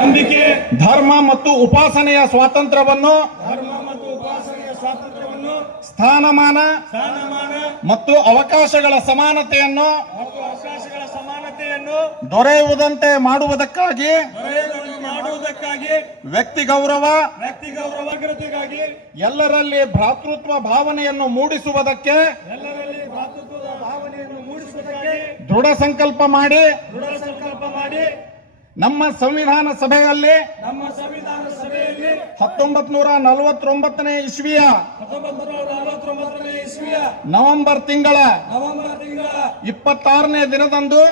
ನಂಬಿಕೆ, ಧರ್ಮ ಮತ್ತು ಉಪಾಸನೆಯ ಸ್ವಾತಂತ್ರ್ಯವನ್ನು ಸ್ಥಾನಮಾನ ಮತ್ತು ಅವಕಾಶಗಳ ಸಮಾನತೆಯನ್ನು ದೊರೆಯುವುದಂತೆ ಮಾಡುವುದಕ್ಕಾಗಿ ವ್ಯಕ್ತಿ ಗೌರವ ಎಲ್ಲರಲ್ಲಿ ಭ್ರಾತೃತ್ವ ಭಾವನೆಯನ್ನು ಮೂಡಿಸುವುದಕ್ಕೆ ದೃಢ ಸಂಕಲ್ಪ ಮಾಡಿ ನಮ್ಮ ಸಂವಿಧಾನ ಸಭೆಯಲ್ಲಿ 1949ನೇ ಇಸ್ವಿಯ ನವೆಂಬರ್ ತಿಂಗಳ 26ನೇ ದಿನದಂದು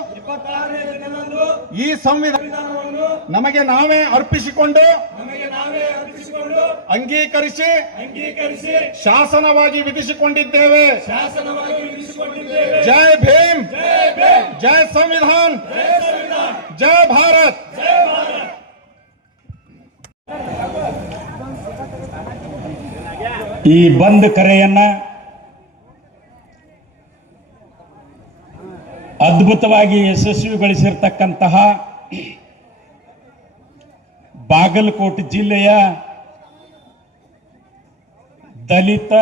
ಈ ಸಂವಿಧಾನವನ್ನು ನಮಗೆ ನಾವೇ ಅರ್ಪಿಸಿಕೊಂಡು ಅಂಗೀಕರಿಸಿ ಶಾಸನವಾಗಿ ವಿಧಿಸಿಕೊಂಡಿದ್ದೇವೆ. ಜೈ ಭೀಮ್, ಜೈ ಸಂವಿಧಾನ್, ಜೈ ಭಾರತ್. ಈ ಬಂದ್ ಕರೆಯನ್ನ ಅದ್ಭುತವಾಗಿ ಯಶಸ್ವಿಗೊಳಿಸಿರ್ತಕ್ಕಂತಹ ಬಾಗಲಕೋಟೆ ಜಿಲ್ಲೆಯ ದಲಿತ,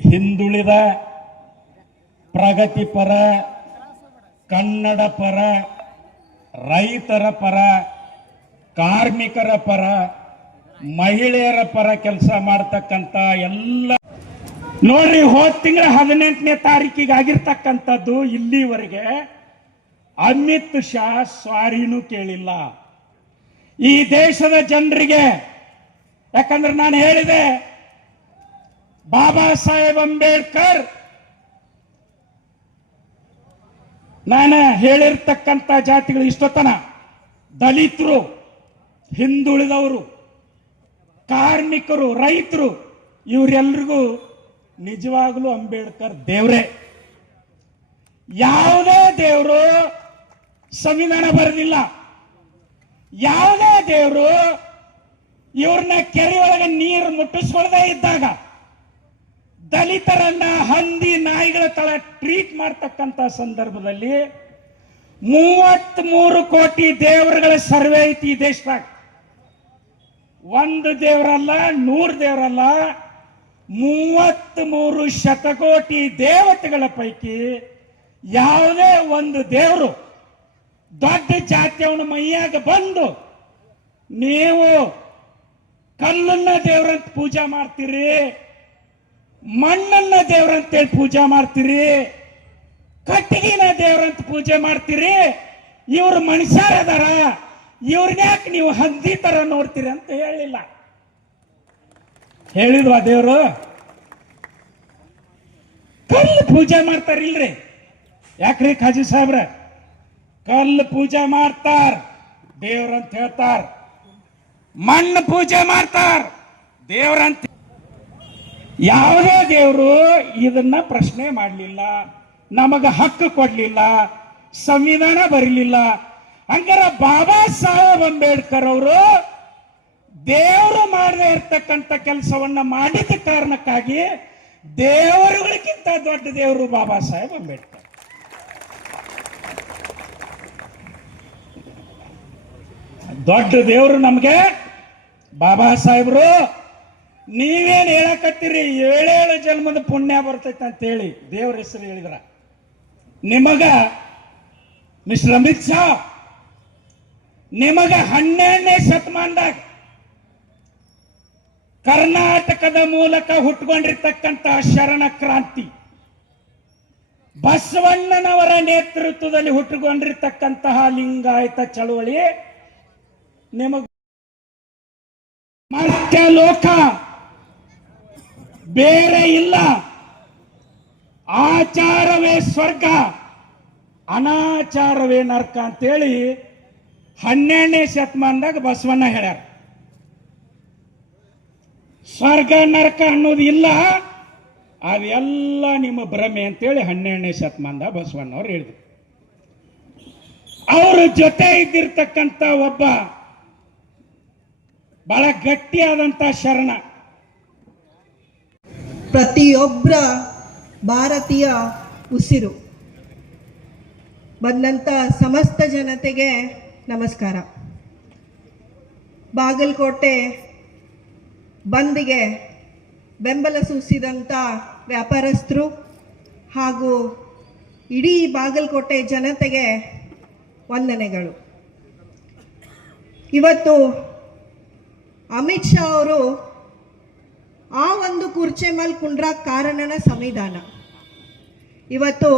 ಹಿಂದುಳಿದ, ಪ್ರಗತಿಪರ, ಕನ್ನಡ ಪರ, ರೈತರ ಪರ, ಕಾರ್ಮಿಕರ ಪರ, ಮಹಿಳೆಯರ ಪರ ಕೆಲಸ ಮಾಡತಕ್ಕಂತ ಎಲ್ಲ ನೋಡ್ರಿ, ಹೋದ ತಿಂಗಳ 18ನೇ ತಾರೀಕಿಗೆ ಆಗಿರ್ತಕ್ಕಂಥದ್ದು ಇಲ್ಲಿವರೆಗೆ ಅಮಿತ್ ಶಾ ಸ್ವಾರಿನೂ ಕೇಳಿಲ್ಲ ಈ ದೇಶದ ಜನರಿಗೆ. ಯಾಕಂದ್ರೆ ನಾನು ಹೇಳಿದೆ, ಬಾಬಾ ಸಾಹೇಬ್ ಅಂಬೇಡ್ಕರ್ ನಾನು ಹೇಳಿರ್ತಕ್ಕಂಥ ಜಾತಿಗಳು ಇಷ್ಟೊತ್ತನ ದಲಿತರು, ಹಿಂದುಳಿದವರು, ಕಾರ್ಮಿಕರು, ರೈತರು, ಇವರೆಲ್ಲರಿಗೂ ನಿಜವಾಗ್ಲೂ ಅಂಬೇಡ್ಕರ್ ದೇವ್ರೆ. ಯಾವುದೇ ದೇವರು ಸಂವಿಧಾನ ಬರೆದಿಲ್ಲ, ಯಾವುದೇ ದೇವರು ಇವ್ರನ್ನ ಕೆರೆ ಒಳಗೆ ನೀರು ಮುಟ್ಟಿಸ್ಕೊಳ್ಳದೆ ಇದ್ದಾಗ ದಲಿತರನ್ನ ಹಂದಿ ನಾಯಿಗಳ ತರ ಟ್ರೀಟ್ ಮಾಡ್ತಕ್ಕಂಥ ಸಂದರ್ಭದಲ್ಲಿ 33 ಕೋಟಿ ದೇವರುಗಳ ಸರ್ವೆ ಐತಿ ಈ ದೇಶದಾಗ. ಒಂದು ದೇವರಲ್ಲ, 100 ದೇವರಲ್ಲ, 33 ಶತಕೋಟಿ ದೇವತೆಗಳ ಪೈಕಿ ಯಾವುದೇ ಒಂದು ದೇವರು ದೊಡ್ಡ ಜಾತಿಯವನ ಮೈಯಾಗ ಬಂದು ನೀವು ಕಲ್ಲನ್ನ ದೇವರಂತ ಪೂಜಾ ಮಾಡ್ತೀರಿ, ಮಣ್ಣನ್ನ ದೇವರಂತೇಳಿ ಪೂಜಾ ಮಾಡ್ತೀರಿ, ಕಟ್ಟಿಗೆನ ದೇವರಂತ ಪೂಜೆ ಮಾಡ್ತೀರಿ, ಇವ್ರು ಮನುಷ್ಯರದಾರ, ಇವ್ರನ್ಯಾಕೆ ನೀವು ಹಂದಿ ತರ ನೋಡ್ತೀರಿ ಅಂತ ಹೇಳಿಲ್ಲ. ಹೇಳಿದ್ವಾ ದೇವರು? ಕಲ್ಲು ಪೂಜೆ ಮಾಡ್ತಾರಿಲ್ರಿ, ಯಾಕ್ರಿ ಖಾಜಿ ಸಾಹೇಬ್ರ? ಕಲ್ಲು ಪೂಜೆ ಮಾಡ್ತಾರ ದೇವ್ರಂತ ಹೇಳ್ತಾರ, ಮಣ್ಣು ಪೂಜೆ ಮಾಡ್ತಾರ ದೇವ್ರಂತ. ಯಾವುದೇ ದೇವರು ಇದನ್ನ ಪ್ರಶ್ನೆ ಮಾಡಲಿಲ್ಲ, ನಮಗ ಹಕ್ಕು ಕೊಡ್ಲಿಲ್ಲ, ಸಂವಿಧಾನ ಬರಲಿಲ್ಲ. ಹಂಗಾರ ಬಾಬಾ ಸಾಹೇಬ್ ಅಂಬೇಡ್ಕರ್ ಅವರು ದೇವರು ಮಾಡದೇ ಇರ್ತಕ್ಕಂಥ ಕೆಲಸವನ್ನ ಮಾಡಿದ ಕಾರಣಕ್ಕಾಗಿ ದೇವರುಗಳಿಗಿಂತ ದೊಡ್ಡ ದೇವರು ಬಾಬಾ ಸಾಹೇಬ್ ಅಂಬೇಡ್ಕರ್. ದೊಡ್ಡ ದೇವರು ನಮಗೆ ಬಾಬಾ ಸಾಹೇಬ್ರು. ನೀವೇನ್ ಹೇಳಕತ್ತೀರಿ? 7 ಜನ್ಮದ ಪುಣ್ಯ ಬರ್ತೈತೆ ಅಂತ ಹೇಳಿ ದೇವ್ರ ಹೆಸರು ಹೇಳಿದ್ರ ನಿಮಗ ಮಿಸ್ಟರ್ ಅಮಿತ್ ಶಾ, ನಿಮಗ 12ನೇ ಶತಮಾನದಾಗ ಕರ್ನಾಟಕದ ಮೂಲಕ ಹುಟ್ಟುಕೊಂಡಿರ್ತಕ್ಕಂತಹ ಶರಣ ಕ್ರಾಂತಿ, ಬಸವಣ್ಣನವರ ನೇತೃತ್ವದಲ್ಲಿ ಹುಟ್ಟುಕೊಂಡಿರ್ತಕ್ಕಂತಹ ಲಿಂಗಾಯತ ಚಳವಳಿ ನಿಮಗ ಮರ್ತ್ಯ ಲೋಕ ಬೇರೆ ಇಲ್ಲ. ಆಚಾರವೇ ಸ್ವರ್ಗ, ಅನಾಚಾರವೇ ನರ್ಕ ಅಂತೇಳಿ 12ನೇ ಶತಮಾನದಾಗ ಬಸವಣ್ಣ ಹೇಳ್ಯಾರ. ಸ್ವರ್ಗ ನರಕ ಅನ್ನೋದು ಇಲ್ಲ, ಅದೆಲ್ಲ ನಿಮ್ಮ ಭ್ರಮೆ ಅಂತೇಳಿ 12ನೇ ಶತಮಾನದಾಗ ಬಸವಣ್ಣವ್ರು ಹೇಳಿದ್ರು. ಅವ್ರ ಜೊತೆ ಇದ್ದಿರ್ತಕ್ಕಂಥ ಒಬ್ಬ ಬಹಳ ಗಟ್ಟಿಯಾದಂತ ಶರಣ, ಪ್ರತಿಯೊಬ್ಬರ ಭಾರತೀಯ ಉಸಿರು. ಬಂದಂಥ ಸಮಸ್ತ ಜನತೆಗೆ ನಮಸ್ಕಾರ. ಬಾಗಲಕೋಟೆ ಬಂದ್ಗೆ ಬೆಂಬಲ ಸೂಚಿಸಿದಂಥ ವ್ಯಾಪಾರಸ್ಥರು ಹಾಗೂ ಇಡೀ ಬಾಗಲಕೋಟೆ ಜನತೆಗೆ ವಂದನೆಗಳು. ಇವತ್ತು ಅಮಿತ್ ಶಾ ಅವರು ಆ ಒಂದು ಕುರ್ಚಿ ಮೇಲೆ ಕುಂಡ್ರಕ್ಕೆ ಕಾರಣನ ಸಂವಿಧಾನ. ಇವತ್ತು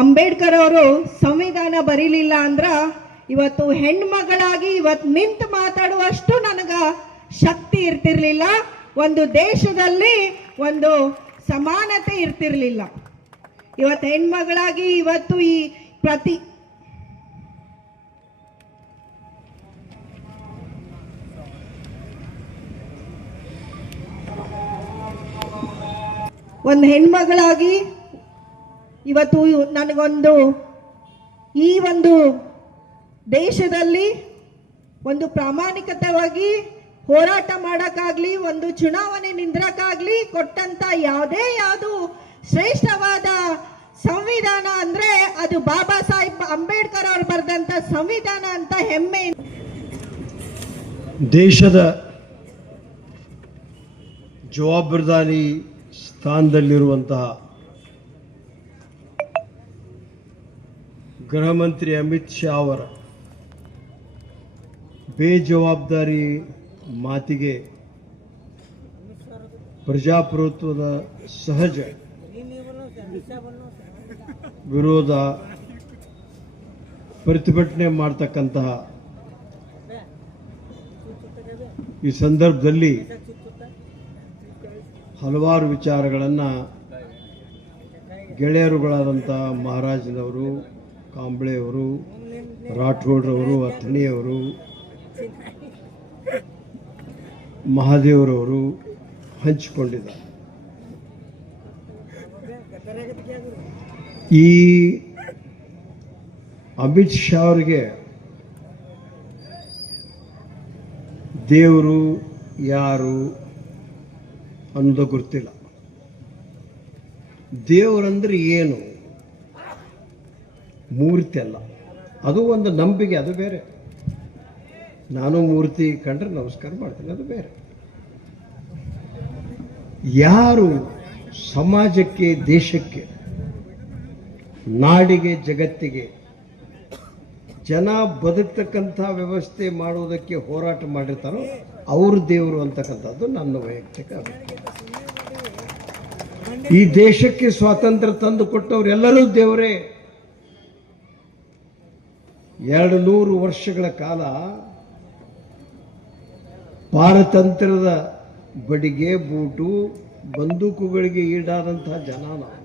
ಅಂಬೇಡ್ಕರ್ ಅವರು ಸಂವಿಧಾನ ಬರೀಲಿಲ್ಲ ಅಂದ್ರ ಇವತ್ತು ಹೆಣ್ಮಗಳಾಗಿ ಇವತ್ತು ನಿಂತು ಮಾತಾಡುವಷ್ಟು ನನಗ ಶಕ್ತಿ ಇರ್ತಿರ್ಲಿಲ್ಲ. ಒಂದು ದೇಶದಲ್ಲಿ ಒಂದು ಸಮಾನತೆ ಇರ್ತಿರ್ಲಿಲ್ಲ. ಇವತ್ತು ಹೆಣ್ಮಗಳಾಗಿ ಇವತ್ತು ಈ ಒಂದು ಹೆಣ್ಮಗಳಾಗಿ ಇವತ್ತು ನನಗೊಂದು ಈ ಒಂದು ದೇಶದಲ್ಲಿ ಒಂದು ಪ್ರಾಮಾಣಿಕತೆಯಾಗಿ ಹೋರಾಟ ಮಾಡೋಕ್ಕಾಗಲಿ, ಒಂದು ಚುನಾವಣೆ ನಿಂದ್ರಕ್ಕಾಗಲಿ ಕೊಟ್ಟಂತ ಯಾವುದು ಶ್ರೇಷ್ಠವಾದ ಸಂವಿಧಾನ ಅಂದ್ರೆ ಅದು ಬಾಬಾ ಸಾಹೇಬ್ ಅಂಬೇಡ್ಕರ್ ಅವರು ಬರೆದಂತ ಸಂವಿಧಾನ ಅಂತ ಹೆಮ್ಮೆ. ದೇಶದ ಜವಾಬ್ದಾರಿ ಸ್ಥಾನದಲ್ಲಿರುವಂತಹ ಗೃಹ ಮಂತ್ರಿ ಅಮಿತ್ ಶಾ ಅವರ ಬೇಜವಾಬ್ದಾರಿ ಮಾತಿಗೆ ಪ್ರಜಾಪ್ರಭುತ್ವದ ಸಹಜ ವಿರೋಧ ಪ್ರತಿಭಟನೆ ಮಾಡ್ತಕ್ಕಂತಹ ಈ ಸಂದರ್ಭದಲ್ಲಿ ಹಲವಾರು ವಿಚಾರಗಳನ್ನು ಗೆಳೆಯರುಗಳಾದಂಥ ಮಹಾರಾಜನವರು, ಕಾಂಬ್ಳೆಯವರು, ರಾಠೋಡ್ರವರು, ಅಥಣಿಯವರು, ಮಹಾದೇವರವರು ಹಂಚಿಕೊಂಡಿದ್ದಾರೆ. ಈ ಅಮಿತ್ ಶಾ ಅವರಿಗೆ ದೇವರು ಯಾರು ಅನ್ನೋದು ಗೊತ್ತಿಲ್ಲ. ದೇವರಂದ್ರೆ ಏನು? ಮೂರ್ತಿ ಅಲ್ಲ, ಅದು ಒಂದು ನಂಬಿಕೆ, ಅದು ಬೇರೆ. ನಾನು ಮೂರ್ತಿ ಕಂಡ್ರೆ ನಮಸ್ಕಾರ ಮಾಡ್ತೀನಿ, ಅದು ಬೇರೆ. ಯಾರು ಸಮಾಜಕ್ಕೆ, ದೇಶಕ್ಕೆ, ನಾಡಿಗೆ, ಜಗತ್ತಿಗೆ ಜನ ಬದುಕ್ತಕ್ಕಂಥ ವ್ಯವಸ್ಥೆ ಮಾಡುವುದಕ್ಕೆ ಹೋರಾಟ ಮಾಡಿರ್ತಾರೋ ಅವರು ದೇವರು ಅಂತಕ್ಕಂಥದ್ದು ನನ್ನ ವೈಯಕ್ತಿಕ ಅಭಿಪ್ರಾಯ. ಈ ದೇಶಕ್ಕೆ ಸ್ವಾತಂತ್ರ್ಯ ತಂದು ಕೊಟ್ಟವರೆಲ್ಲರೂ ದೇವರೇ. 200 ವರ್ಷಗಳ ಕಾಲ ಪಾರತಂತ್ರ್ಯದ ಬಡಿಗೆ, ಬೂಟು, ಬಂದೂಕುಗಳಿಗೆ ಈಡಾದಂತಹ ಜನ ನಾವು.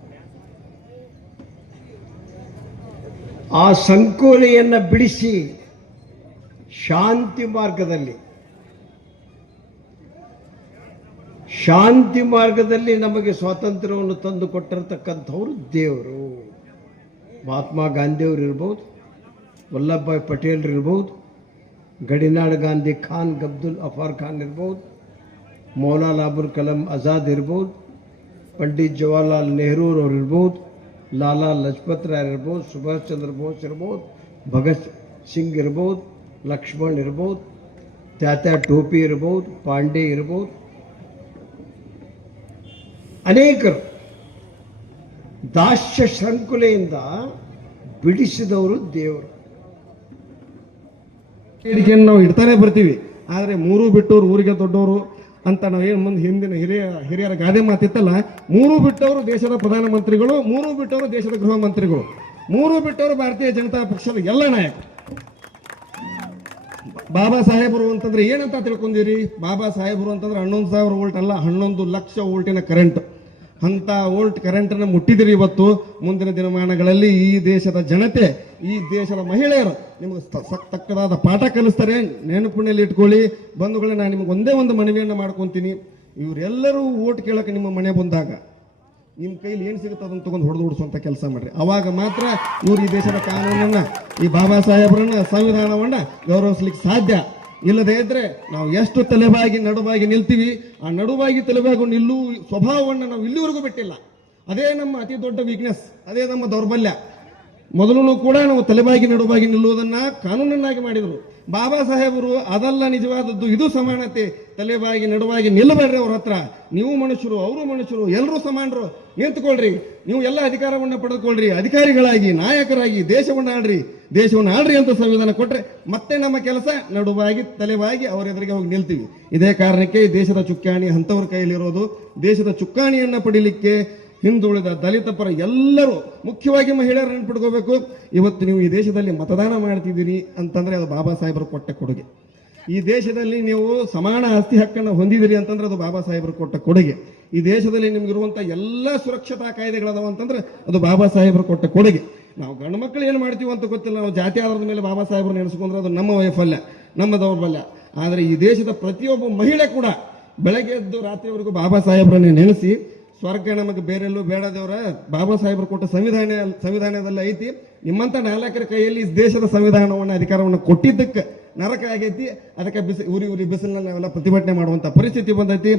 ಆ ಸಂಕೋಲೆಯನ್ನು ಬಿಡಿಸಿ ಶಾಂತಿ ಮಾರ್ಗದಲ್ಲಿ ನಮಗೆ ಸ್ವಾತಂತ್ರ್ಯವನ್ನು ತಂದು ಕೊಟ್ಟಿರತಕ್ಕಂಥವ್ರು ದೇವರು. ಮಹಾತ್ಮ ಗಾಂಧಿಯವರು ಇರ್ಬೋದು, ವಲ್ಲಭಭಾಯ್ ಪಟೇಲ್ ಇರ್ಬೋದು, ಗಡಿನಾಡ್ ಗಾಂಧಿ ಖಾನ್ ಅಬ್ದುಲ್ ಅಫಾರ್ ಖಾನ್ ಇರ್ಬೋದು, ಮೌಲಾನಾ ಅಬುಲ್ ಕಲಾಂ ಆಜಾದ್ ಇರ್ಬೋದು, ಪಂಡಿತ್ ಜವಾಹರ್ಲಾಲ್ ನೆಹರು ಅವ್ರು ಇರ್ಬೋದು, ಲಾಲಾ ಲಜಪತ್ ರಾಯ್ ಇರ್ಬೋದು, ಸುಭಾಷ್ ಚಂದ್ರ ಬೋಸ್ ಇರ್ಬೋದು, ಭಗತ್ ಸಿಂಗ್ ಇರ್ಬೋದು, ಲಕ್ಷ್ಮಣ್ ಇರ್ಬೋದು, ತಾತ್ಯಾ ಟೋಪಿ ಇರ್ಬೋದು, ಪಾಂಡೆ ಇರ್ಬೋದು, ಅನೇಕರು ದಾಸ್ಯ ಸಂಕುಲೆಯಿಂದ ಬಿಡಿಸಿದವರು ದೇವರು. ಹೇಳಿಕೆಯನ್ನು ನಾವು ಇಡ್ತಾನೆ ಬರ್ತೀವಿ. ಆದರೆ ಮೂರು ಬಿಟ್ಟವರು ಊರಿಗೆ ದೊಡ್ಡವರು ಅಂತ ನಾವೇನು ಮುಂದೆ ಹಿಂದಿನ ಹಿರಿಯರ ಗಾದೆ ಮಾತಿತ್ತಲ್ಲ, ಮೂರು ಬಿಟ್ಟವರು ದೇಶದ ಪ್ರಧಾನಮಂತ್ರಿಗಳು, ಮೂರು ಬಿಟ್ಟವರು ದೇಶದ ಗೃಹ ಮಂತ್ರಿಗಳು, ಮೂರು ಬಿಟ್ಟವರು ಭಾರತೀಯ ಜನತಾ ಪಕ್ಷದ ಎಲ್ಲ ನಾಯಕರು. ಬಾಬಾ ಸಾಹೇಬರು ಅಂತಂದ್ರೆ ಏನಂತ ತಿಳ್ಕೊಂಡಿರಿ? ಬಾಬಾ ಸಾಹೇಬರು ಅಂತಂದ್ರೆ 11,000 ವೋಲ್ಟ್ ಅಲ್ಲ, 11 ಲಕ್ಷ ವೋಲ್ಟಿನ ಕರೆಂಟ್. ಅಂತ ವೋಲ್ಟ್ ಕರೆಂಟನ್ನು ಮುಟ್ಟಿದಿರಿ. ಇವತ್ತು ಮುಂದಿನ ದಿನಮಾನಗಳಲ್ಲಿ ಈ ದೇಶದ ಜನತೆ, ಈ ದೇಶದ ಮಹಿಳೆಯರು ನಿಮಗೆ ತಕ್ಕದಾದ ಪಾಠ ಕಲಿಸ್ತಾರೆ. ನೆನಪಿನಲ್ಲಿ ಇಟ್ಕೊಳ್ಳಿ ಬಂಧುಗಳೇ. ನಾನು ನಿಮ್ಗೆ ಒಂದೇ ಒಂದು ಮನವಿಯನ್ನು ಮಾಡ್ಕೊತೀನಿ. ಇವರೆಲ್ಲರೂ ಓಟ್ ಕೇಳಕ್ಕೆ ನಿಮ್ಮ ಮನೆ ಬಂದಾಗ ನಿಮ್ಮ ಕೈಲಿ ಏನು ಸಿಗುತ್ತೆ ಅದನ್ನು ತಗೊಂಡು ಹೊಡೆದುಡಿಸುವಂಥ ಕೆಲಸ ಮಾಡ್ರಿ. ಅವಾಗ ಮಾತ್ರ ಇವರು ಈ ದೇಶದ ಕಾನೂನನ್ನು, ಈ ಬಾಬಾ ಸಾಹೇಬರನ್ನ, ಸಂವಿಧಾನವನ್ನ ಗೌರವಿಸ್ಲಿಕ್ಕೆ ಸಾಧ್ಯ. ಇಲ್ಲದೇ ಇದ್ರೆ ನಾವು ಎಷ್ಟು ತಲೆಬಾಗಿ ನಡುವಾಗಿ ನಿಲ್ತೀವಿ, ಆ ನಡುವಾಗಿ ತಲೆಬಾಗಿ ನಿಲ್ಲುವ ಸ್ವಭಾವವನ್ನು ನಾವು ಇಲ್ಲಿವರೆಗೂ ಬಿಟ್ಟಿಲ್ಲ. ಅದೇ ನಮ್ಮ ಅತಿ ದೊಡ್ಡ ವೀಕ್ನೆಸ್, ಅದೇ ನಮ್ಮ ದೌರ್ಬಲ್ಯ. ಮೊದಲು ಕೂಡ ನಾವು ತಲೆಬಾಗಿ ನಡುವಾಗಿ ನಿಲ್ಲುವುದನ್ನ ಕಾನೂನನ್ನಾಗಿ ಮಾಡಿದರು ಬಾಬಾ ಸಾಹೇಬರು. ಅದಲ್ಲ ನಿಜವಾದದ್ದು, ಇದು ಸಮಾನತೆ. ತಲೆಬಾಗಿ ನಡುವಾಗಿ ನಿಲ್ಲಬೇಡ್ರಿ ಅವ್ರ ಹತ್ರ. ನೀವು ಮನುಷ್ಯರು, ಅವರು ಮನುಷ್ಯರು, ಎಲ್ಲರೂ ಸಮಾನರು. ನಿಂತ್ಕೊಳ್ರಿ, ನೀವು ಎಲ್ಲ ಅಧಿಕಾರವನ್ನು ಪಡೆದುಕೊಳ್ರಿ, ಅಧಿಕಾರಿಗಳಾಗಿ, ನಾಯಕರಾಗಿ ದೇಶವನ್ನು ಆಳ್ರಿ ಅಂತ ಸಂವಿಧಾನ ಕೊಟ್ರೆ ಮತ್ತೆ ನಮ್ಮ ಕೆಲಸ ನಡುವಾಗಿ ತಲೆಬಾಗಿ ಅವರ ಎದುರಿಗೆ ಹೋಗಿ ನಿಲ್ತೀವಿ. ಇದೇ ಕಾರಣಕ್ಕೆ ಈ ದೇಶದ ಚುಕ್ಕಾಣಿ ಅಂತವ್ರ ಕೈಯಲ್ಲಿರೋದು. ದೇಶದ ಚುಕ್ಕಾಣಿಯನ್ನ ಪಡಿಲಿಕ್ಕೆ ಹಿಂದುಳಿದ, ದಲಿತ ಪರ ಎಲ್ಲರೂ, ಮುಖ್ಯವಾಗಿ ಮಹಿಳೆಯರು ನೆನ್ಪಿಟ್ಕೋಬೇಕು. ಇವತ್ತು ನೀವು ಈ ದೇಶದಲ್ಲಿ ಮತದಾನ ಮಾಡ್ತಿದ್ದೀರಿ ಅಂತಂದ್ರೆ ಅದು ಬಾಬಾ ಸಾಹೇಬರು ಕೊಟ್ಟ ಕೊಡುಗೆ. ಈ ದೇಶದಲ್ಲಿ ನೀವು ಸಮಾನ ಆಸ್ತಿ ಹಕ್ಕನ್ನು ಹೊಂದಿದಿರಿ ಅಂತಂದ್ರೆ ಅದು ಬಾಬಾ ಸಾಹೇಬರು ಕೊಟ್ಟ ಕೊಡುಗೆ. ಈ ದೇಶದಲ್ಲಿ ನಿಮ್ಗಿರುವಂತ ಎಲ್ಲ ಸುರಕ್ಷತಾ ಕಾಯ್ದೆಗಳದಾವ ಅಂತಂದ್ರೆ ಅದು ಬಾಬಾ ಸಾಹೇಬರು ಕೊಟ್ಟ ಕೊಡುಗೆ. ನಾವು ಗಂಡು ಮಕ್ಕಳು ಏನು ಮಾಡ್ತೀವಿ ಅಂತ ಗೊತ್ತಿಲ್ಲ. ನಾವು ಜಾತಿ ಆಧಾರದ ಮೇಲೆ ಬಾಬಾ ಸಾಹೇಬರು ನೆನೆಸ್ಕೊಂಡ್ರೆ ಅದು ನಮ್ಮ ವೈಫಲ್ಯ, ನಮ್ಮ ದೌರ್ಬಲ್ಯ. ಆದರೆ ಈ ದೇಶದ ಪ್ರತಿಯೊಬ್ಬ ಮಹಿಳೆ ಕೂಡ ಬೆಳಗ್ಗೆ ಎದ್ದು ರಾತ್ರಿವರೆಗೂ ಬಾಬಾ ಸಾಹೇಬರನ್ನೇ ನೆನೆಸಿ, ಸ್ವರ್ಗ ನಮಗೆ ಬೇರೆಲ್ಲೂ ಬೇಡ ದೇವರ, ಬಾಬಾ ಸಾಹೇಬರು ಕೊಟ್ಟ ಸಂವಿಧಾನದಲ್ಲಿ ಐತಿ, ನಿಮ್ಮಂತ ನಾಲ್ಕರ ಕೈಯಲ್ಲಿ ಈ ದೇಶದ ಸಂವಿಧಾನವನ್ನು, ಅಧಿಕಾರವನ್ನು ಕೊಟ್ಟಿದ್ದಕ್ಕೆ ನರಕ ಆಗೈತಿ. ಅದಕ್ಕೆ ಉರಿ ಬಿಸಿಲಿನಲ್ಲಿ ನಾವೆಲ್ಲ ಪ್ರತಿಭಟನೆ ಮಾಡುವಂತ ಪರಿಸ್ಥಿತಿ ಬಂದೈತಿ.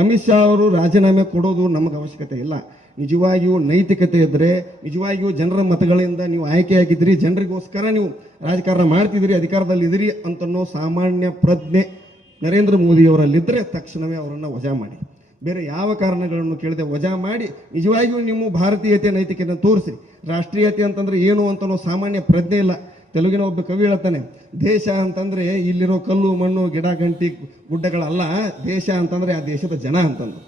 ಅಮಿತ್ ಶಾ ಅವರು ರಾಜೀನಾಮೆ ಕೊಡೋದು ನಮಗೆ ಅವಶ್ಯಕತೆ ಇಲ್ಲ. ನಿಜವಾಗಿಯೂ ನೈತಿಕತೆ ಇದ್ರೆ, ನಿಜವಾಗಿಯೂ ಜನರ ಮತಗಳಿಂದ ನೀವು ಆಯ್ಕೆಯಾಗಿದ್ದೀರಿ, ಜನರಿಗೋಸ್ಕರ ನೀವು ರಾಜಕಾರಣ ಮಾಡ್ತಿದ್ದೀರಿ, ಅಧಿಕಾರದಲ್ಲಿ ಇದ್ದೀರಿ ಅಂತನ್ನೋ ಸಾಮಾನ್ಯ ಪ್ರಜ್ಞೆ ನರೇಂದ್ರ ಮೋದಿಯವರಲ್ಲಿದ್ದರೆ ತಕ್ಷಣವೇ ಅವರನ್ನು ವಜಾ ಮಾಡಿ. ಬೇರೆ ಯಾವ ಕಾರಣಗಳನ್ನು ಕೇಳದೆ ವಜಾ ಮಾಡಿ ನಿಜವಾಗಿಯೂ ನಿಮ್ಮ ಭಾರತೀಯತೆ ನೈತಿಕತೆಯನ್ನು ತೋರಿಸಿ. ರಾಷ್ಟ್ರೀಯತೆ ಅಂತಂದ್ರೆ ಏನು ಅಂತನೋ ಸಾಮಾನ್ಯ ಪ್ರಜ್ಞೆ ಇಲ್ಲ. ತೆಲುಗಿನ ಒಬ್ಬ ಕವಿ ಹೇಳ್ತಾನೆ, ದೇಶ ಅಂತಂದ್ರೆ ಇಲ್ಲಿರೋ ಕಲ್ಲು ಮಣ್ಣು ಗಿಡ ಗಂಟಿ ಗುಡ್ಡಗಳಲ್ಲ, ದೇಶ ಅಂತಂದ್ರೆ ಆ ದೇಶದ ಜನ ಅಂತಂದು.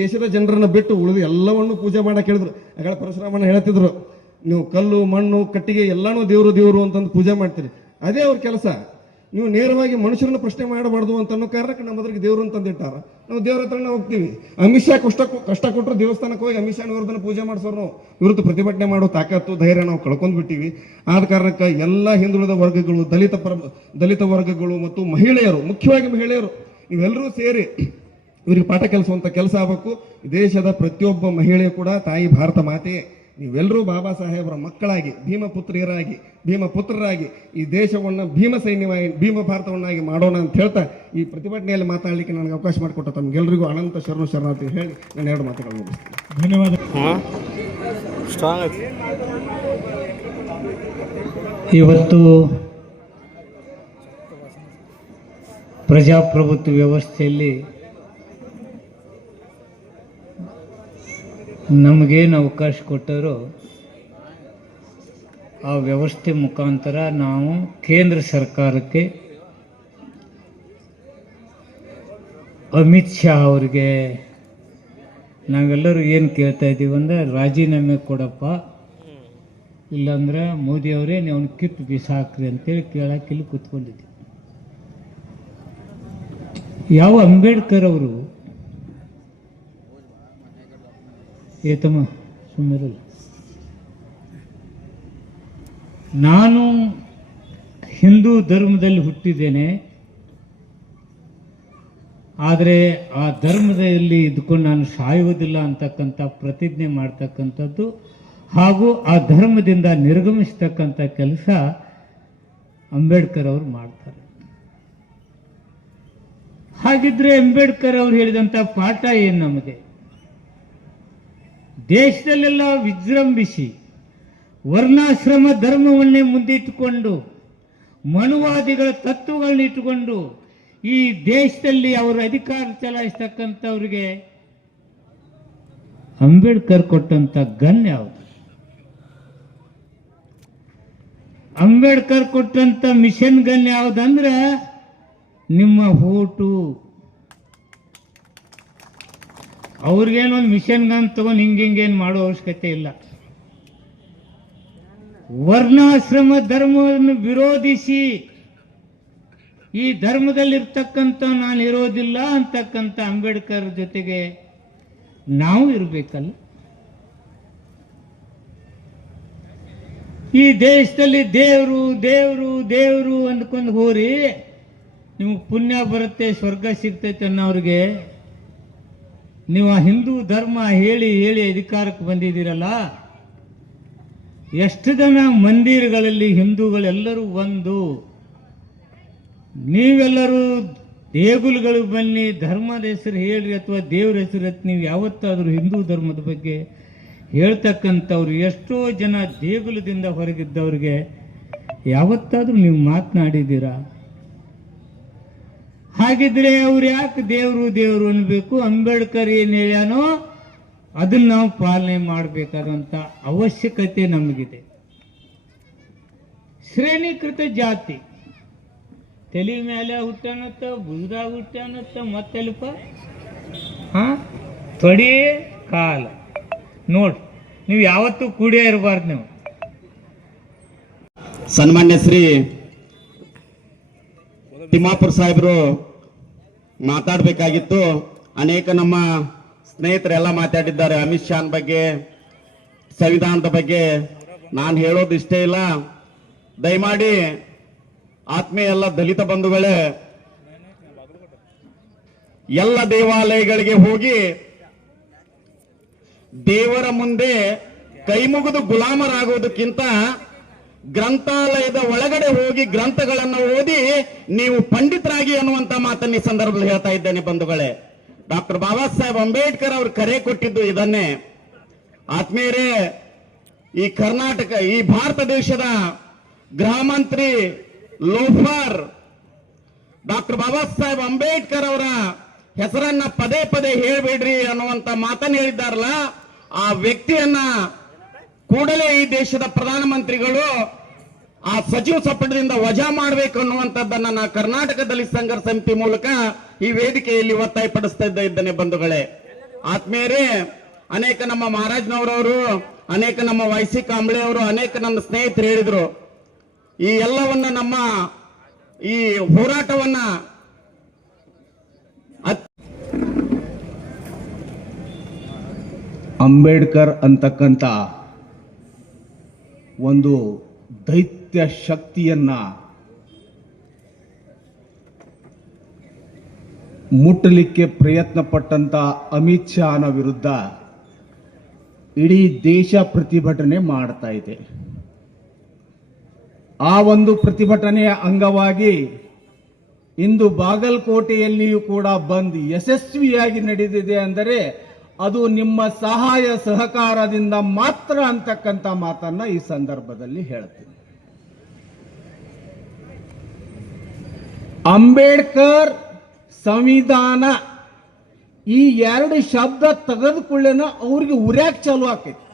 ದೇಶದ ಜನರನ್ನ ಬಿಟ್ಟು ಉಳಿದು ಎಲ್ಲವನ್ನೂ ಪೂಜೆ ಮಾಡಕ್ಕೆ ಹೇಳಿದ್ರು. ಅಗಳ ಪರಶುರಾಮಣ್ಣ ಹೇಳ್ತಿದ್ರು, ನೀವು ಕಲ್ಲು ಮಣ್ಣು ಕಟ್ಟಿಗೆ ಎಲ್ಲಾನು ದೇವರು ಅಂತಂದು ಪೂಜೆ ಮಾಡ್ತೀರಿ. ಅದೇ ಅವ್ರ ಕೆಲಸ. ನೀವು ನೇರವಾಗಿ ಮನುಷ್ಯರನ್ನ ಪ್ರಶ್ನೆ ಮಾಡಬಾರ್ದು ಅಂತ ಅನ್ನೋ ಕಾರಣಕ್ಕೆ ನಮ್ಮ ಅದ್ರಿಗೆ ದೇವರು ಅಂತಂದಿಟ್ಟಾರ. ನಾವು ದೇವ್ರ ಹತ್ರನೇ ಹೋಗ್ತೀವಿ. ಅಮಿತ್ ಶಾ ಕಷ್ಟ ಕೊಟ್ಟರು ದೇವಸ್ಥಾನಕ್ಕೆ ಹೋಗಿ ಅಮಿತ್ ಶಾ ವಿರುದ್ಧ ಪೂಜೆ ಮಾಡಿಸೋರು ನಾವು ವಿರುದ್ಧ ಪ್ರತಿಭಟನೆ ಮಾಡೋ ತಾಕತ್ತು ಧೈರ್ಯ ನಾವು ಕಳ್ಕೊಂಡ್ಬಿಟ್ಟಿವಿ. ಆದ ಕಾರಣಕ್ಕೆ ಎಲ್ಲ ಹಿಂದುಳಿದ ವರ್ಗಗಳು, ದಲಿತ ವರ್ಗಗಳು ಮತ್ತು ಮಹಿಳೆಯರು, ಮುಖ್ಯವಾಗಿ ಮಹಿಳೆಯರು, ನೀವೆಲ್ಲರೂ ಸೇರಿ ಇವರಿಗೆ ಪಾಠ ಕಲಿಸುವಂತ ಕೆಲಸ ಆಗಬೇಕು. ದೇಶದ ಪ್ರತಿಯೊಬ್ಬ ಮಹಿಳೆ ಕೂಡ ತಾಯಿ ಭಾರತ ಮಾತೆಯೇ. ನೀವೆಲ್ಲರೂ ಬಾಬಾ ಸಾಹೇಬರ ಮಕ್ಕಳಾಗಿ, ಭೀಮಪುತ್ರರಾಗಿ ಈ ದೇಶವನ್ನು ಭೀಮ ಭಾರತವನ್ನಾಗಿ ಮಾಡೋಣ ಅಂತ ಹೇಳ್ತಾ ಈ ಪ್ರತಿಭಟನೆಯಲ್ಲಿ ಮಾತಾಡಲಿಕ್ಕೆ ನನಗೆ ಅವಕಾಶ ಮಾಡಿಕೊಟ್ಟ ತಮಗೆಲ್ಲರಿಗೂ ಅನಂತ ಶರಣಾರ್ಥಿ ಹೇಳಿ ನಾನು ಎರಡು ಮಾತುಗಳನ್ನು ಮುಗಿಸ್ತೀನಿ. ಧನ್ಯವಾದ. ಇವತ್ತು ಪ್ರಜಾಪ್ರಭುತ್ವ ವ್ಯವಸ್ಥೆಯಲ್ಲಿ ನಮಗೇನು ಅವಕಾಶ ಕೊಟ್ಟರೋ ಆ ವ್ಯವಸ್ಥೆ ಮುಖಾಂತರ ನಾವು ಕೇಂದ್ರ ಸರ್ಕಾರಕ್ಕೆ ಅಮಿತ್ ಶಾ ಅವರಿಗೆ ನಾವೆಲ್ಲರೂ ಏನು ಕೇಳ್ತಾ ಇದ್ದೀವಿ ಅಂದರೆ ರಾಜೀನಾಮೆ ಕೊಡಪ್ಪ, ಇಲ್ಲಾಂದ್ರೆ ಮೋದಿಯವರೇ ನೀವು ಕಿತ್ತು ಬಿಸಾಕ್ರಿ ಅಂತೇಳಿ ಕೇಳಕ್ಕೆ ಇಲ್ಲಿ ಕೂತ್ಕೊಂಡಿದ್ದೀವಿ. ಯಾವ ಅಂಬೇಡ್ಕರ್ ಅವರು ಏತಮ್ಮ ಸುಮ್ಮನಿರಲ್ಲ, ನಾನು ಹಿಂದೂ ಧರ್ಮದಲ್ಲಿ ಹುಟ್ಟಿದ್ದೇನೆ, ಆದರೆ ಆ ಧರ್ಮದಲ್ಲಿ ಇದ್ಕೊಂಡು ನಾನು ಸಾಯುವುದಿಲ್ಲ ಅಂತಕ್ಕಂಥ ಪ್ರತಿಜ್ಞೆ ಮಾಡ್ತಕ್ಕಂಥದ್ದು ಹಾಗೂ ಆ ಧರ್ಮದಿಂದ ನಿರ್ಗಮಿಸ್ತಕ್ಕಂಥ ಕೆಲಸ ಅಂಬೇಡ್ಕರ್ ಅವರು ಮಾಡ್ತಾರೆ. ಹಾಗಿದ್ರೆ ಅಂಬೇಡ್ಕರ್ ಅವರು ಹೇಳಿದಂಥ ಪಾಠ ಏನು ನಮಗೆ? ದೇಶದಲ್ಲೆಲ್ಲ ವಿಜೃಂಭಿಸಿ ವರ್ಣಾಶ್ರಮ ಧರ್ಮವನ್ನೇ ಮುಂದಿಟ್ಟುಕೊಂಡು ಮನುವಾದಿಗಳ ತತ್ವಗಳನ್ನ ಇಟ್ಟುಕೊಂಡು ಈ ದೇಶದಲ್ಲಿ ಅವರ ಅಧಿಕಾರ ಚಲಾಯಿಸ್ತಕ್ಕಂಥವ್ರಿಗೆ ಅಂಬೇಡ್ಕರ್ ಕೊಟ್ಟಂತ ಗನ್ ಯಾವುದು? ಅಂಬೇಡ್ಕರ್ ಕೊಟ್ಟಂತ ಮಿಷನ್ ಗನ್ ಯಾವುದಂದ್ರೆ ನಿಮ್ಮ ಓಟು. ಅವ್ರಿಗೇನೊಂದು ಮಿಷನ್ ಗನ್ ತಗೊಂಡು ಹಿಂಗೇನು ಮಾಡೋ ಅವಶ್ಯಕತೆ ಇಲ್ಲ. ವರ್ಣಾಶ್ರಮ ಧರ್ಮವನ್ನು ವಿರೋಧಿಸಿ ಈ ಧರ್ಮದಲ್ಲಿರ್ತಕ್ಕಂಥ ನಾನು ಇರೋದಿಲ್ಲ ಅಂತಕ್ಕಂಥ ಅಂಬೇಡ್ಕರ್ ಜೊತೆಗೆ ನಾವು ಇರಬೇಕಲ್ಲ. ಈ ದೇಶದಲ್ಲಿ ದೇವರು ದೇವರು ದೇವರು ಅಂದ್ಕೊಂಡು ಹೋರಿ ನಿಮಗೆ ಪುಣ್ಯ ಬರುತ್ತೆ, ಸ್ವರ್ಗ ಸಿಗ್ತೈತೆ ಅನ್ನೋರಿಗೆ ನೀವು ಆ ಹಿಂದೂ ಧರ್ಮ ಹೇಳಿ ಹೇಳಿ ಅಧಿಕಾರಕ್ಕೆ ಬಂದಿದ್ದೀರಲ್ಲ. ಎಷ್ಟು ಜನ ಮಂದಿರಗಳಲ್ಲಿ ಹಿಂದೂಗಳೆಲ್ಲರೂ ಒಂದು ನೀವೆಲ್ಲರೂ ದೇಗುಲಗಳು ಬನ್ನಿ, ಧರ್ಮದ ಹೆಸರು ಹೇಳ್ರಿ ಅಥವಾ ದೇವ್ರ ಹೆಸರು ಎತ್ತಿ ನೀವು ಯಾವತ್ತಾದರೂ ಹಿಂದೂ ಧರ್ಮದ ಬಗ್ಗೆ ಹೇಳ್ತಕ್ಕಂಥವ್ರು ಎಷ್ಟೋ ಜನ ದೇಗುಲದಿಂದ ಹೊರಗಿದ್ದವ್ರಿಗೆ ಯಾವತ್ತಾದರೂ ನೀವು ಮಾತನಾಡಿದ್ದೀರಾ? ಹಾಗಿದ್ರೆ ಅವ್ರು ಯಾಕೆ ದೇವರು ದೇವರು ಅನ್ಬೇಕು? ಅಂಬೇಡ್ಕರ್ ಏನ್ ಹೇಳ್ಯಾನೋ ಅದನ್ನ ನಾವು ಪಾಲನೆ ಮಾಡಬೇಕಾದಂತ ಅವಶ್ಯಕತೆ ನಮಗಿದೆ. ಶ್ರೇಣೀಕೃತ ಜಾತಿ, ತಲೆ ಮೇಲೆ ಹುಟ್ಟಾನತ್ತ, ಬುಧದಾಗ ಹುಟ್ಟಾನತ್ತ, ಮತ್ತೆಲ್ಪ ತೊಡೆ ಕಾಲ ನೋಡ್ರಿ, ನೀವು ಯಾವತ್ತೂ ಕೂಡಿಯೇ ಇರಬಾರ್ದು. ನೀವು ಸನ್ಮಾನ್ಯ ಶ್ರೀ ತಿಮ್ಮಾಪುರ ಸಾಹೇಬರು ಮಾತಾಡಬೇಕಾಗಿತ್ತು. ಅನೇಕ ನಮ್ಮ ಸ್ನೇಹಿತರೆಲ್ಲ ಮಾತಾಡಿದ್ದಾರೆ ಅಮಿತ್ ಶಾನ್ ಬಗ್ಗೆ, ಸಂವಿಧಾನದ ಬಗ್ಗೆ. ನಾನು ಹೇಳೋದು ಇಷ್ಟೇ ಇಲ್ಲ. ದಯಮಾಡಿ ಆತ್ಮೀಯ ಎಲ್ಲ ದಲಿತ ಬಂಧುಗಳೇ, ಎಲ್ಲ ದೇವಾಲಯಗಳಿಗೆ ಹೋಗಿ ದೇವರ ಮುಂದೆ ಕೈ ಮುಗಿದು ಗುಲಾಮರಾಗುವುದಕ್ಕಿಂತ ಗ್ರಂಥಾಲಯದ ಒಳಗಡೆ ಹೋಗಿ ಗ್ರಂಥಗಳನ್ನು ಓದಿ ನೀವು ಪಂಡಿತರಾಗಿ ಅನ್ನುವಂತ ಮಾತನ್ನ ಈ ಸಂದರ್ಭದಲ್ಲಿ ಹೇಳ್ತಾ ಇದ್ದೇನೆ ಬಂಧುಗಳೇ. ಡಾಕ್ಟರ್ ಬಾಬಾ ಸಾಹೇಬ್ ಅಂಬೇಡ್ಕರ್ ಅವರು ಕರೆ ಕೊಟ್ಟಿದ್ದು ಇದನ್ನೇ. ಆತ್ಮೀಯರೇ, ಈ ಕರ್ನಾಟಕ, ಈ ಭಾರತ ದೇಶದ ಗೃಹ ಮಂತ್ರಿ ಲೋಫರ್ ಡಾಕ್ಟರ್ ಬಾಬಾ ಸಾಹೇಬ್ ಅಂಬೇಡ್ಕರ್ ಅವರ ಹೆಸರನ್ನ ಪದೇ ಪದೇ ಹೇಳ್ಬೇಡ್ರಿ ಅನ್ನುವಂತ ಮಾತನ್ನು ಹೇಳಿದ್ದಾರಲ್ಲ, ಆ ವ್ಯಕ್ತಿಯನ್ನ ಕೂಡಲೇ ಈ ದೇಶದ ಪ್ರಧಾನಮಂತ್ರಿಗಳು ಆ ಸಚಿವ ಸಂಪುಟದಿಂದ ವಜಾ ಮಾಡಬೇಕು ಅನ್ನುವಂಥದ್ದನ್ನ ನಾ ಕರ್ನಾಟಕ ದಲಿತ ಸಂಘರ್ಷ ಸಮಿತಿ ಮೂಲಕ ಈ ವೇದಿಕೆಯಲ್ಲಿ ಒತ್ತಾಯಪಡಿಸ್ತಾ ಇದ್ದೇನೆ ಬಂಧುಗಳೇ. ಆತ್ಮೀಯರೇ, ಅನೇಕ ನಮ್ಮ ಮಹಾರಾಜ್ನವರವರು, ಅನೇಕ ನಮ್ಮ ವೈಸಿ ಕಾಂಬ್ಳೆ ಅವರು, ಅನೇಕ ನನ್ನ ಸ್ನೇಹಿತರು ಹೇಳಿದ್ರು, ಈ ಎಲ್ಲವನ್ನ ನಮ್ಮ ಈ ಹೋರಾಟವನ್ನ ಅಂಬೇಡ್ಕರ್ ಅಂತಕ್ಕಂಥ ಒಂದು ದೈತ್ಯ ಶಕ್ತಿಯನ್ನ ಮುಟ್ಟಲಿಕ್ಕೆ ಪ್ರಯತ್ನ ಪಟ್ಟಂತ ಅಮಿತ್ ಶಾನ ವಿರುದ್ಧ ಇಡೀ ದೇಶ ಪ್ರತಿಭಟನೆ ಮಾಡ್ತಾ ಇದೆ. ಆ ಒಂದು ಪ್ರತಿಭಟನೆಯ ಅಂಗವಾಗಿ ಇಂದು ಬಾಗಲಕೋಟೆಯಲ್ಲಿಯೂ ಕೂಡ ಬಂದ್ ಯಶಸ್ವಿಯಾಗಿ ನಡೆದಿದೆ. ಅಂದರೆ ಅದು ನಿಮ್ಮ ಸಹಾಯ ಸಹಕಾರದಿಂದ ಮಾತ್ರ ಅಂತಕ್ಕಂಥ ಮಾತನ್ನ ಈ ಸಂದರ್ಭದಲ್ಲಿ ಹೇಳ್ತೀನಿ. ಅಂಬೇಡ್ಕರ್, ಸಂವಿಧಾನ ಈ ಎರಡು ಶಬ್ದ ತೆಗೆದುಕೊಳ್ಳೇನ ಅವ್ರಿಗೆ ಉರ್ಯಾಕ್ ಚಾಲು ಆಕೈತಿ.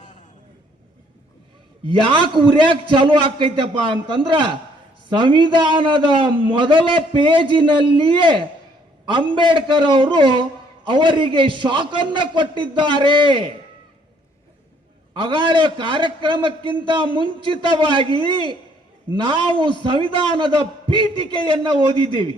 ಯಾಕೆ ಉರ್ಯಾಕ್ ಚಾಲು ಆಕೈತಪ್ಪ ಅಂತಂದ್ರ, ಸಂವಿಧಾನದ ಮೊದಲ ಪೇಜಿನಲ್ಲಿಯೇ ಅಂಬೇಡ್ಕರ್ ಅವರು ಅವರಿಗೆ ಶಾಕನ್ನ ಕೊಟ್ಟಿದ್ದಾರೆ. ಅಗಾಳೆ ಕಾರ್ಯಕ್ರಮಕ್ಕಿಂತ ಮುಂಚಿತವಾಗಿ ನಾವು ಸಂವಿಧಾನದ ಪೀಠಿಕೆಯನ್ನ ಓದಿದ್ದೀವಿ.